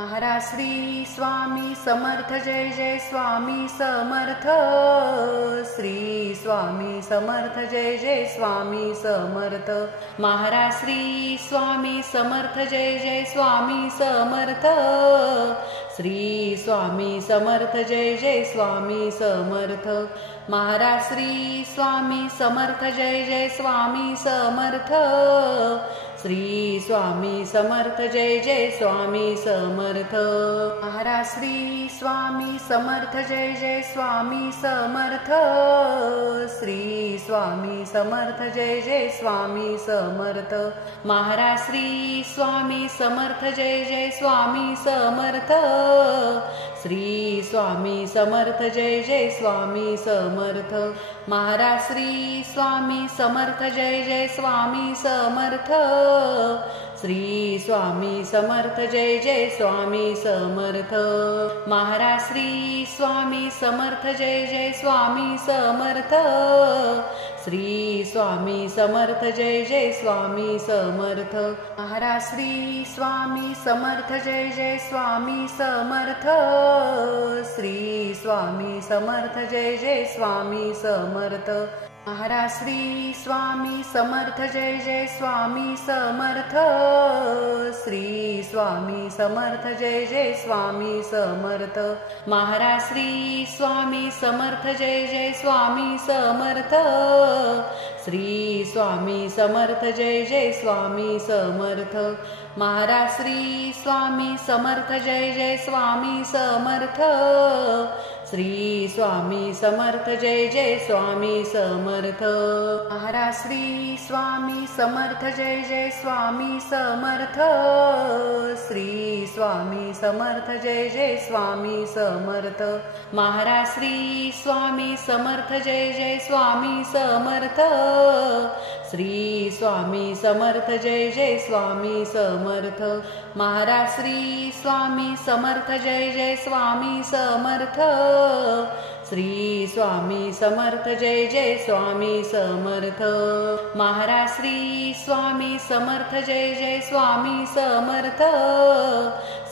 Maharaj Shri Swami Samarth Jai Jai Swami Samarth. Shri Swami Samarth Jai Jai Swami Samarth. Maharaj Shri Swami Samarth Jai Jai Swami Samarth. Shri Swami Samarth Jai Jai Swami Samarth. Maharaj Shri Swami Samarth Jai Jai Swami Samarth. Shri Swami Samarth Jai Jai Swami Samarth. Maharaj Shri Swami Samarth Jai Jai Swami Samarth. Shri Swami Samarth Jai Jai Swami Samarth. Maharaj Shri Swami Samarth Jai Jai Swami Samarth. Shri Swami Samarth Jai Jai Swami Samarth. Maharaj Shri Swami Samarth Jai Jai Swami Samarth. Shri Swami Samarth Jai Jai Swami Samarth. Maharaj Shri Swami Samarth Jai Jai Swami Samarth. Shri Swami Samarth Jai Jai Swami Samarth. Maharaj Shri Swami Samarth Jai Jai Swami Samarth. Shri Swami Samarth Jai Jai Swami Samarth. Maharaj Shri Swami Samarth Jai Jai Swami Samarth. Shri Swami Samarth Jai Jai Swami Samarth. Maharaj Shri Swami Samarth Jai Jai Swami Samarth. Shri Swami Samarth Jai Jai Swami Samarth. Maharaj Shri Swami Samarth Jai Jai Swami Samarth. Shri Swami Samarth Jai Jai Swami Samarth. Maharaj Shri Swami Samarth Jai Jai Swami Samarth. Shri Swami Samarth Jai Jai Swami Samarth. Maharaj Shri Swami Samarth Jai Jai Swami Samarth. Shri Swami Samarth Jai Jai Swami Samarth. Maharaj Shri Swami Samarth Jai Jai Swami Samarth. Shri Swami Samarth Jai Jai Swami Samarth. Maharaj Shri Swami Samarth Jai Jai Swami Samarth.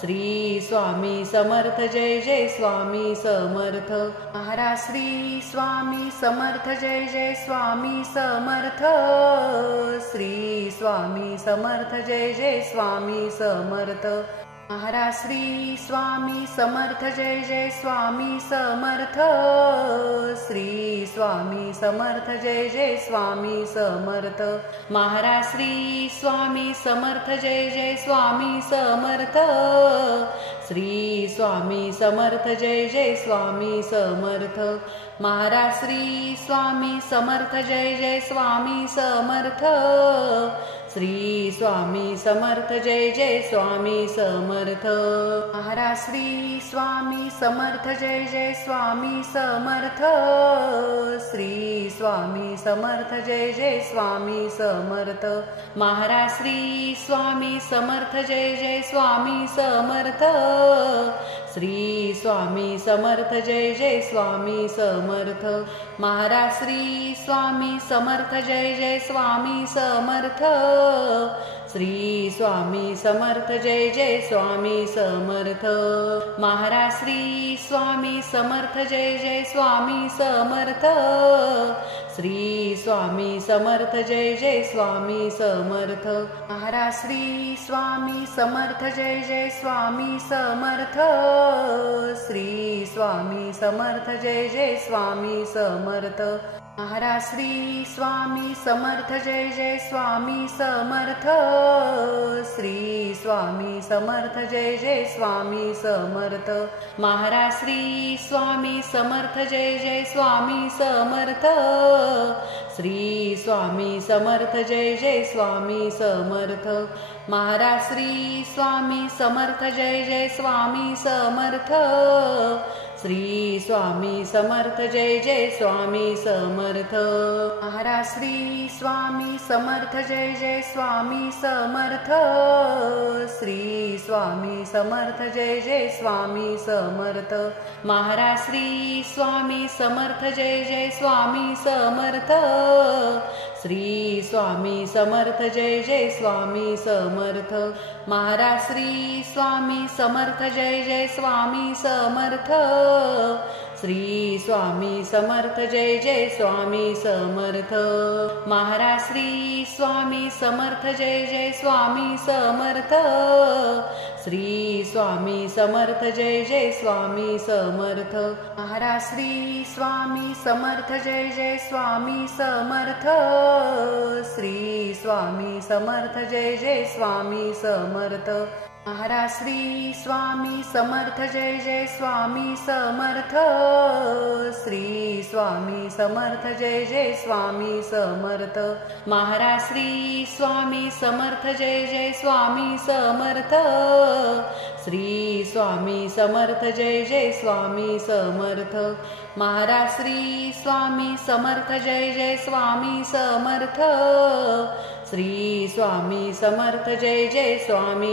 Shri Swami Samarth Jai Jai Swami Samarth. Maharaj Shri Swami Samarth Jai Jai Swami Samarth. Shri Swami Samarth Jai Jai Swami Samarth. Maharaj Shri Swami Samarth Jai Jai Swami Samarth. Shri Swami Samarth Jai Jai Swami Samarth. Maharaj Shri Swami Samarth Jai Jai Swami Samarth. Shri Swami Samarth Jai Jai Swami Samarth. Maharaj Shri Swami Samarth Jai Jai Swami Samarth. Shri Swami Samarth Jai Jai Swami Samarth. Maharaj Shri Swami Samarth Jai Jai Swami Samarth. Shri Swami Samarth Jai Jai Swami Samarth. Maharaj Shri Swami Samarth Jai Jai Swami Samarth. Shri Swami Samarth Jai Jai Swami Samarth. Maharaj Shri Swami Samarth Jai Jai Swami Samarth. Shri Swami Samarth Jai Jai Swami Samarth. Maharaj Shri Swami Samarth Jai Jai Swami Samarth. Shri Swami Samarth Jai Jai Swami Samarth. Maharaj Shri Swami Samarth Jai Jai Swami Samarth. Shri Swami Samarth Jai Jai Swami Samarth. Maharaj Shri Swami Samarth Jai Jai Swami Samarth. Shri Swami Samarth Jai Jai Swami Samarth. Maharaj Shri Swami Samarth Jai Jai Swami Samarth. Shri Swami Samarth Jai Jai Swami Samarth. Maharaj Shri Swami Samarth Jai Jai Swami Samarth. Shri Swami Samarth Jai Jai Swami Samarth. Maharaj Shri Swami Samarth Jai Jai Swami Samarth. Shri Swami Samarth Jai Jai Swami Samarth Maharaj Shri Swami Samarth Jai Jai Swami Samarth Shri Swami Samarth Jai Jai Swami Samarth Maharaj Shri Swami Samarth Jai Jai Swami Samarth Shri Swami Samarth Jai Jai Swami Samarth Maharaj Shri Swami Samarth Jai Jai Swami Samarth Shri Swami Samarth Jai Jai Swami Samarth Maharaj Shri Swami Samarth Jai Jai Swami Samarth Shri Swami Samarth Jai Jai Swami Samarth Maharaj Shri Swami Samarth Jai Jai Swami Samarth Shri Swami Samarth Jai Jai Swami Samarth Maharaj Shri Swami Samarth Jai Jai Swami Samarth Shri Swami Samarth Jai Jai Swami Samarth Maharaj Shri Swami Samarth Jai Jai Swami Samarth Shri Swami Samarth Jai Jai Swami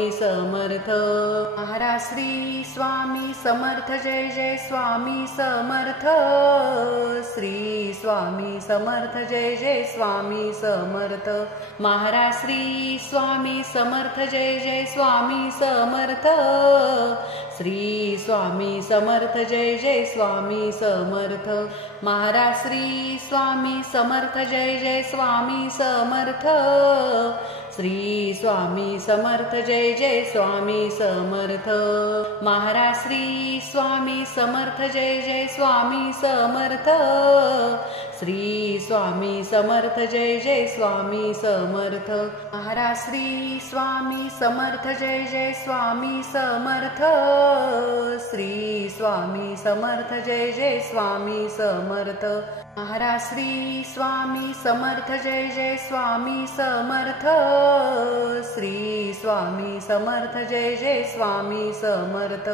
Samarth Maharaj Shri Swami Samarth Jai Jai Swami Samarth Shri Swami Samarth Jai Jai Swami Samarth Maharaj Shri Swami Samarth Jai Jai Swami Samarth Shri Swami Samarth Jai Jai Swami Samarth Maharaj Shri Swami Samarth Jai Jai Swami Samarth Shri Swami Samarth Jai Jai Swami Samarth Maharaj Shri Swami Samarth Jai Jai Swami Samarth Shri Swami Samarth Jai Jai Swami Samarth Maharaj Shri Swami Samarth Jai Jai Swami Samarth Shri Swami Samarth Jai Jai Swami Samarth Maharaj Shri Swami Samarth Jai Jai Swami Samarth Shri Swami Samarth Jai Jai Swami Samarth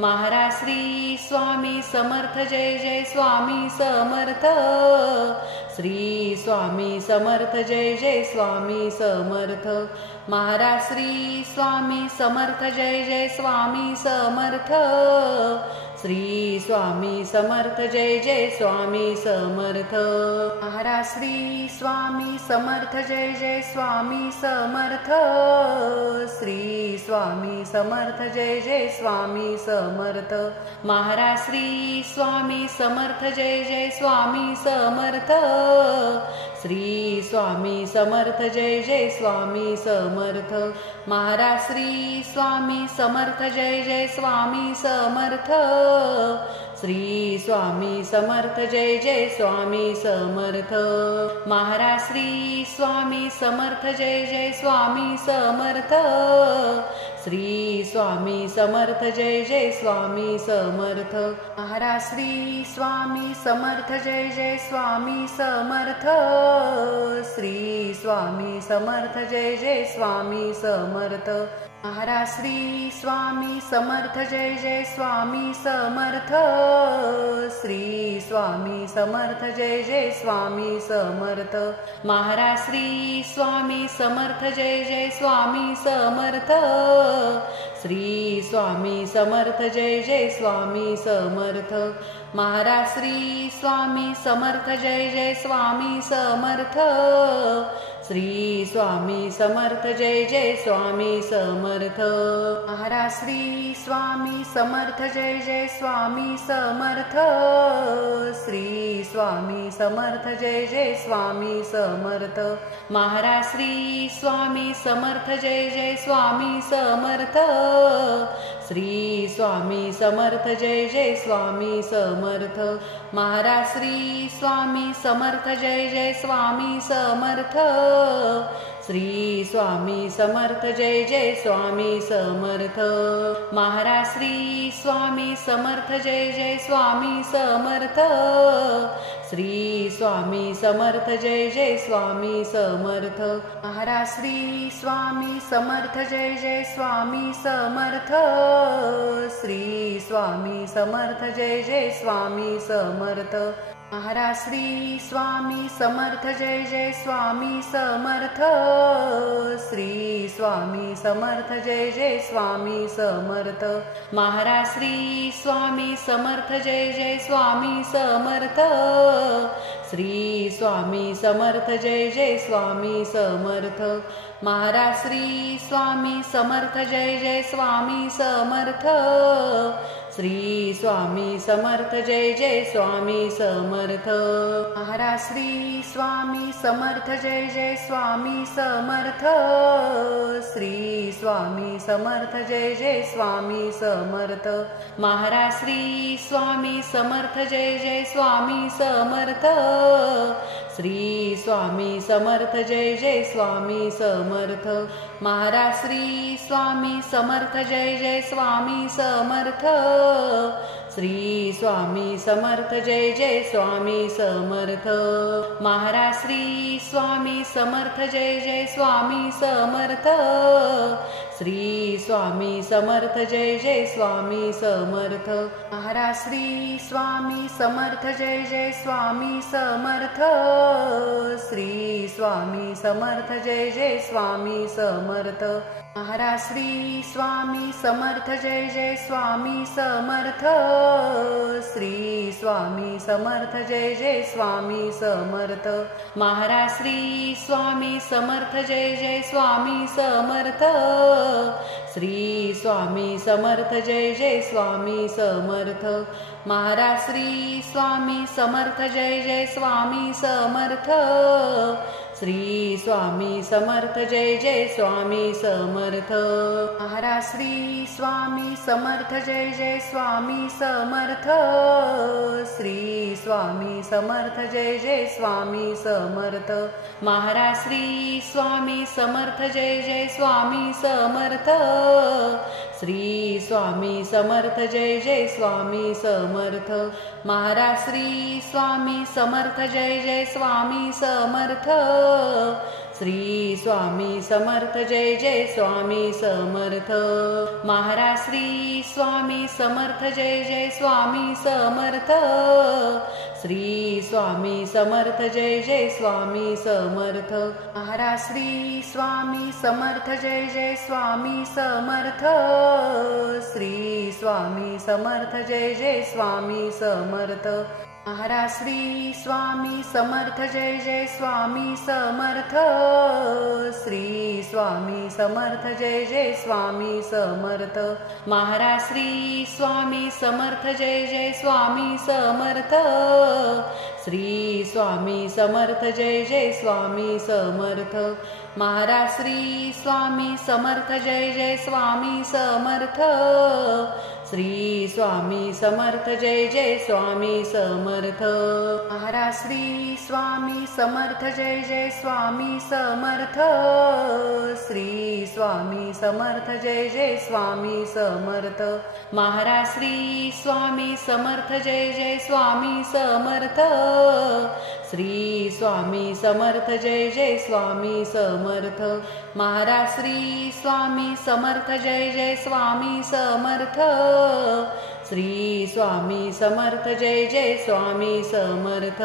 Maharaj Shri Swami Samarth Jai Jai Swami Samarth Shri Swami Samarth Jai Jai Swami Samarth Maharaj Shri Swami Samarth Jai Jai Swami Samarth Shri Swami Samarth Jai Jai Swami Samarth Maharaj Shri Swami Samarth Jai Jai Swami Samarth Shri Swami Samarth Jai Jai Swami Samarth Maharaj Shri Swami Samarth Jai Jai Swami Samarth Shri Swami Samarth Jai Jai Swami Samarth Maharaj Shri Swami Samarth Jai Jai Swami Samarth Shri Swami Samarth Jai Jai Swami Samarth Maharaj Shri Swami Samarth Jai Jai Swami Samarth Shri Swami Samarth Jai Jai Swami Samarth Maharaj Shri Swami Samarth Jai Jai Swami Samarth Shri Swami Samarth Jai Jai Swami Samarth Maharaj Shri Swami Samarth Jai Jai Swami Samarth Shri Swami Samarth Jai Jai Swami Samarth Maharaj Shri Swami Samarth Jai Jai Swami Samarth Shri Swami Samarth Jai Jai Swami Samarth Maharaj Shri Swami Samarth Jai Jai Swami Samarth Shri Swami Samarth Jai Jai Swami Samarth Maharaj Shri Swami Samarth Jai Jai Swami Samarth Shri Swami Samarth Jai Jai Swami Samarth Maharaj Shri Swami Samarth Jai Jai Swami Samarth Shri Swami Samarth Jai Jai Swami Samarth Maharaj Shri Swami Samarth Jai Jai Swami Samarth Shri Swami Samarth Jai Jai Swami Samarth Maharaj Shri Swami Samarth Jai Jai Swami Samarth Shri Swami Samarth Jai Jai Swami Samarth Maharaj Shri Swami Samarth Jai Jai Swami Samarth Shri Swami Samarth Jai Jai Swami Samarth Maharaj Shri Swami Samarth Jai Jai Swami Samarth. Shri Swami Samarth Jai Jai Swami Samarth. Maharaj Shri Swami Samarth Jai Jai Swami Samarth. Shri Swami Samarth Jai Jai Swami Samarth. Maharaj Shri Swami Samarth Jai Jai Swami Samarth. Shri Swami Samarth Jai Jai Swami Samarth. Maharaj Shri Swami Samarth Jai Jai Swami Samarth. Shri Swami Samarth Jai Jai Swami Samarth. Maharaj Shri Swami Samarth Jai Jai Swami Samarth. Shri Swami Samarth Jai Jai Swami Samarth. Maharaj Shri Swami Samarth Jai Jai Swami Samarth. Shri Swami Samarth Jai Jai Swami Samarth. Maharaj Shri Swami Samarth Jai Jai Swami Samarth. Shri Swami Samarth Jai Jai Swami Samarth. Maharaj Shri Swami Samarth Jai Jai Swami Samarth. Shri Swami Samarth Jai Jai Swami Samarth. Maharaj Shri Swami Samarth Jai Jai Swami Samarth. Shri Swami Samarth Jai Jai Swami Samarth. Maharaj Shri Swami Samarth Jai Jai Swami Samarth. Shri Swami Samarth Jai Jai Swami Samarth. Maharaj Shri Swami Samarth Jai Jai Swami Samarth. Shri Swami Samarth Jai Jai Swami Samarth. Maharaj Shri Swami Samarth Jai Jai Swami Samarth. Shri Swami Samarth Jai Jai Swami Samarth. Maharaj Shri Swami Samarth Jai Jai Swami Samarth. Shri Swami Samarth Jai Jai Swami Samarth. Maharaj Shri Swami Samarth Jai Jai Swami Samarth. Shri Swami Samarth Jai Jai Swami Samarth. Maharaj Shri Swami Samarth Jai Jai Swami Samarth. Shri Swami Samarth Jai Jai Swami Samarth. Maharaj Shri Swami Samarth Jai Jai Swami Samarth. Shri Swami Samarth Jai Jai Swami Samarth. Maharaj Shri Swami Samarth Jai Jai Swami Samarth. Shri Swami Samarth Jai Jai Swami Samarth. Maharaj Shri Swami Samarth Jai Jai Swami Samarth. Shri Swami Samarth Jai Jai Swami Samarth. Maharaj Shri Swami Samarth Jai Jai Swami Samarth. Shri Swami Samarth Jai Jai Swami Samarth. Maharaj Shri Swami Samarth Jai Jai Swami Samarth. Shri Swami Samarth Jai Jai Swami Samarth. Maharaj Shri Swami Samarth Jai Jai Swami Samarth. Shri Swami Samarth Jai Jai Swami Samarth. Maharaj Shri Swami Samarth Jai Jai Swami Samarth. Shri Swami Samarth Jai Jai Swami Samarth.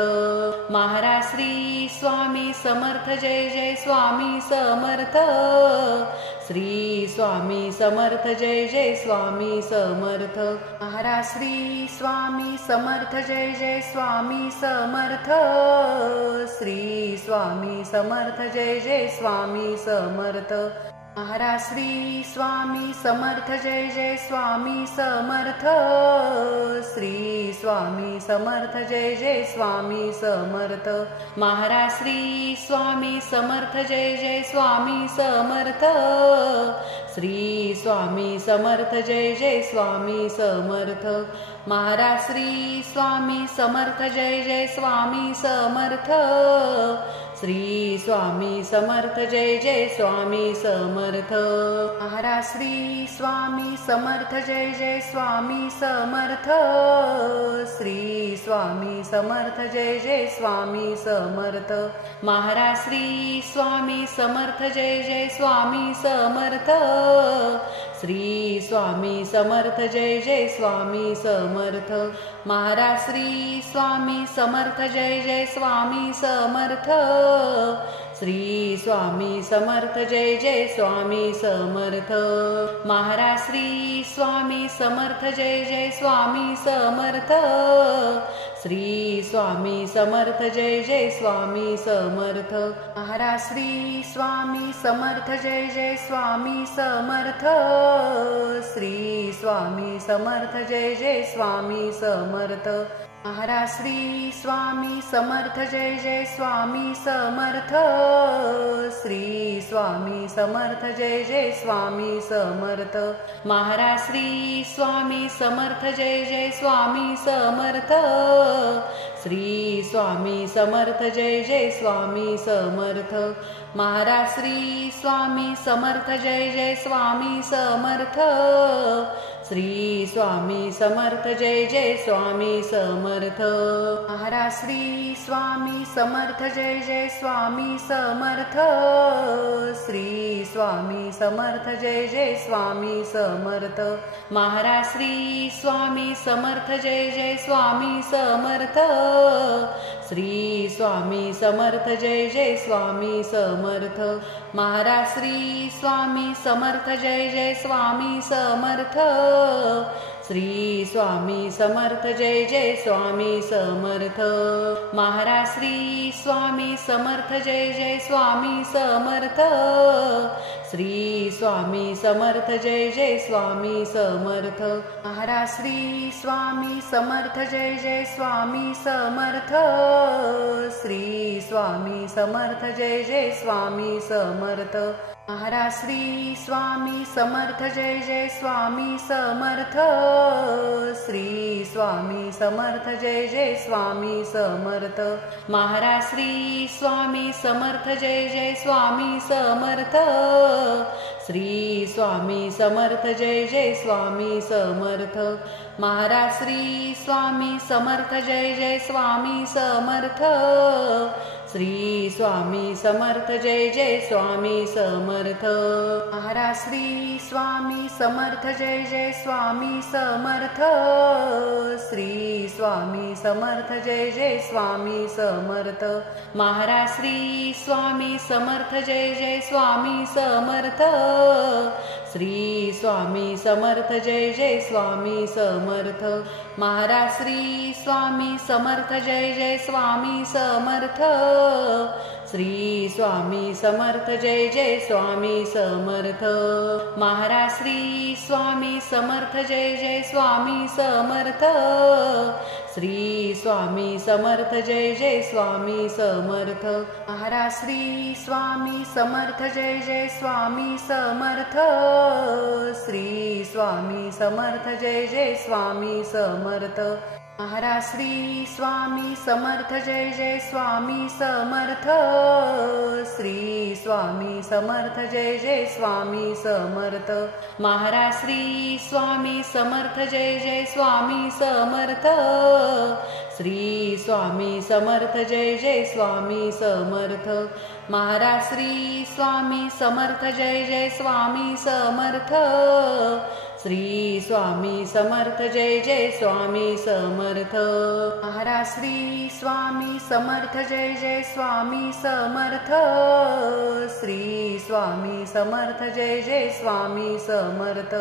Maharaj Shri Swami Samarth Jai Jai Swami Samarth. Shri Swami Samarth Jai Jai Swami Samarth. Maharaj Shri Swami Samarth Jai Jai Swami Samarth. Shri Swami Samarth Jai Jai Swami Samarth. Maharaj Shri Swami Samarth Jai Jai Swami Samarth. Shri Swami Samarth Jai Jai Swami Samarth. Maharaj Shri Swami Samarth Jai Jai Swami Samarth. Shri Swami Samarth Jai Jai Swami Samarth. Maharaj Shri Swami Samarth Jai Jai Swami Samarth. Shri Swami Samarth Jai Jai Swami Samarth. Maharaj Shri Swami Samarth Jai Jai Swami Samarth. Shri Swami Samarth Jai Jai Swami Samarth. Maharaj Shri Swami Samarth Jai Jai Swami Samarth. Shri Swami Samarth Jai Jai Swami Samarth Maharaj Shri Swami Samarth Jai Jai Swami Samarth Shri Swami Samarth Jai Jai Swami Samarth Maharaj Shri Swami Samarth Jai Jai Swami Samarth Shri Swami Samarth Jai Jai Swami Samarth Maharaj Shri Swami Samarth Jai Jai Swami Samarth Shri Swami Samarth Jai Jai Swami Samarth Maharaj Shri Swami Samarth Jai Jai Swami Samarth Shri Swami Samarth Jai Jai Swami Samarth Maharaj Shri Swami Samarth Jai Jai Swami Samarth Shri Swami Samarth Jai Jai Swami Samarth Maharaj Shri Swami Samarth Jai Jai Swami Samarth Shri Swami Samarth Jai Jai Swami Samarth Maharaj Shri Swami Samarth Jai Jai Swami Samarth Shri Swami Samarth Jai Jai Swami Samarth Maharaj Shri Swami Samarth Jai Jai Swami Samarth Shri Swami Samarth Jai Jai Swami Samarth Maharaj Shri Swami Samarth Jai Jai Swami Samarth Shri Swami Samarth Jai Jai Swami Samarth Maharaj Shri Swami Samarth Jai Jai Swami Samarth Shri Swami Samarth Jai Jai Swami Samarth Maharaj Shri Swami Samarth Jai Jai Swami Samarth Shri Swami Samarth Jai Jai Swami Samarth Maharaj Shri Swami Samarth Jai Jai Swami Samarth Shri Swami Samarth Jai Jai Swami Samarth Maharaj Shri Swami Samarth Jai Jai Swami Samarth Shri Swami Samarth Jai Jai Swami Samarth Maharaj Shri Swami Samarth Jai Jai Swami Samarth Shri Swami Samarth Jai Jai Swami Samarth Maharaj Shri Swami Samarth Jai Jai Swami Samarth Shri Swami Samarth Jai Jai Swami Samarth Maharaj Shri Swami Samarth Jai Jai Swami Samarth Shri Swami Samarth Jai Jai Swami Samarth Maharaj Shri Swami Samarth Jai Jai Swami Samarth Shri Swami Samarth Jai Jai Swami Samarth Maharaj Shri Swami Samarth Jai Jai Swami Samarth Shri Swami Samarth Jai Jai Swami Samarth Maharaj Shri Swami Samarth Jai Jai Swami Samarth Shri Swami Samarth Jai Jai Swami Samarth Maharaj Shri Swami Samarth Jai Jai Swami Samarth Shri Swami Samarth Jai Jai Swami Samarth Maharaj Shri Swami Samarth Jai Jai Swami Samarth Shri Swami Samarth Jai Jai Swami Samarth Maharaj Shri Swami Samarth Jai Jai Swami Samarth Shri Swami Samarth Jai Jai Swami Samarth Maharaj Shri Swami Samarth Jai Jai Swami Samarth Shri Swami Samarth Jai Jai Swami Samarth